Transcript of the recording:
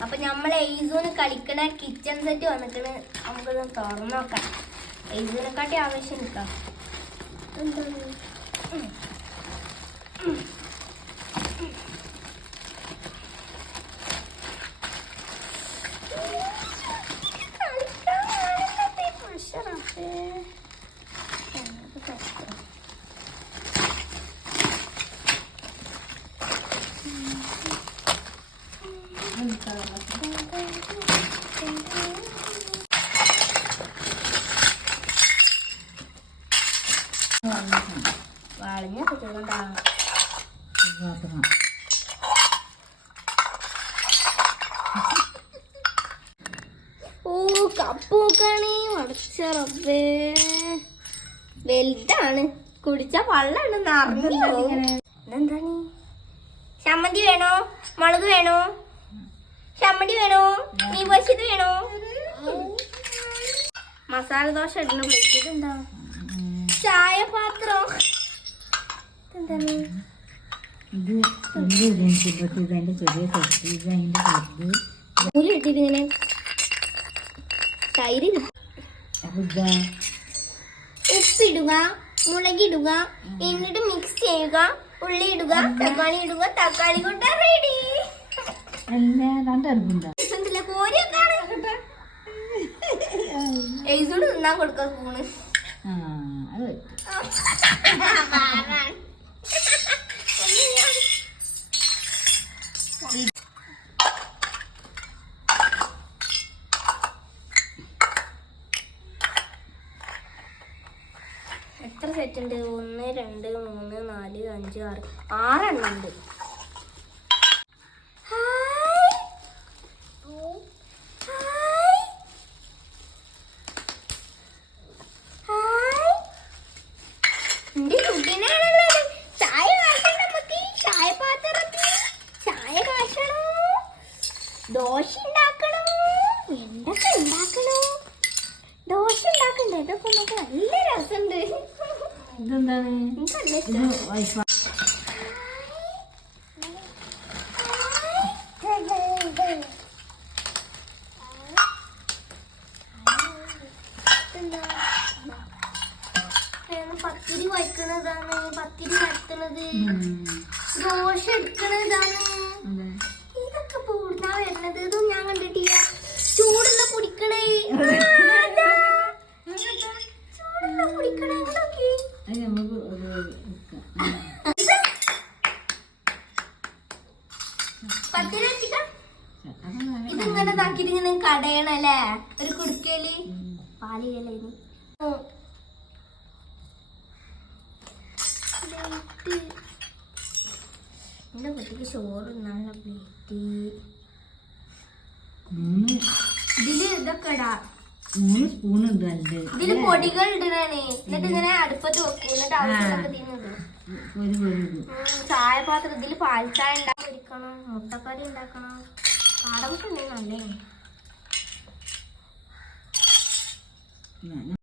അപ്പൊ നമ്മൾ എയ്സൂന് കളിക്കണ കിച്ചൺ സെറ്റ് വന്നിട്ട് നമുക്കൊന്ന് തുറന്നു നോക്കാം. എയ്സൂനെക്കാട്ടി ആവശ്യം നിൽക്കാം വളഞ്ഞ ഓ കപ്പ് നോക്കാണേ അടച്ച റബ്ബേ വലുതാണ്. കുടിച്ച വള്ളാണ് നിറഞ്ഞു എന്താണ് ചമ്മന്തി വേണോ? മുളക് വേണോ? ചമ്മന്തി വേണോ? മീൻ പൊരിച്ചത് വേണോ? മസാല ദോശ ഇടണം. വെച്ചിട്ടുണ്ടോ ചായ പാത്രം എന്താണ് ഇത് ചെറിയ ഇത് അതിന്റെ നൂൽ തൈര് ഉപ്പിടുക മുളകിടുക എന്നിട്ട് മിക്സ് ചെയ്യുക ഉള്ളി ഇടുക തക്കാളി ഇടുക തക്കാളി കൊണ്ട് എഴുതോട് തിന്നാൻ കൊടുക്ക സ്പൂണ് ആ അത് പറ്റും. എത്ര സെറ്റ് ഉണ്ട്? ഒന്ന് രണ്ട് മൂന്ന് നാല് അഞ്ച് ആറ്. ആറെണ്ണം ഉണ്ട്. ദോശ ഉണ്ടാക്കണം. എന്തൊക്കെ ഉണ്ടാക്കണം? ദോശ ഉണ്ടാക്കണ്ടേ? ഇതൊക്കെ നമുക്ക് നല്ല രസമുണ്ട്. ഇതെന്താണ്? എനിക്ക് നല്ല ഇത് ഇഷ്ടമാണ് വൈഫ പത്തിരി വയ്ക്കുന്നതാണ് പത്തിരി വരുത്തുന്നത്. ദോശ എടുക്കണതാണ്. ഇതൊക്കെ പൂർണ വരുന്നത്. ഇതും ഞാൻ കണ്ടിട്ടില്ല. ചൂടുള്ള കുടിക്കണേ. ചൂടുള്ള ഇതിങ്ങനെ ഇതാക്കിയിട്ട് ഇങ്ങനെ കടയണല്ലേ? ഒരു കുടുക്കയിൽ. പാലിയല്ലേ ഇനി എന്റെ കുട്ടിക്ക് ചോറ് നല്ല പ്ലേറ്റ് ഇതിൽ ഇതൊക്കെ ഇടാ. മൂന്ന് സ്പൂൺ ഉണ്ട് ഇതിൽ പൊടികൾ ഇടണേ എന്നിട്ട് ഇങ്ങനെ അടുപ്പത്ത് വെക്കും. എന്നിട്ട് ഒരു ഇത് ചായ പാത്രം ഇതിൽ പാൽച്ചായ ചായ ഉണ്ടാക്കിയിരിക്കണം മുട്ടക്കറി ഉണ്ടാക്കണം. കാടമുട്ടുണ്ടെങ്കിൽ നല്ലേ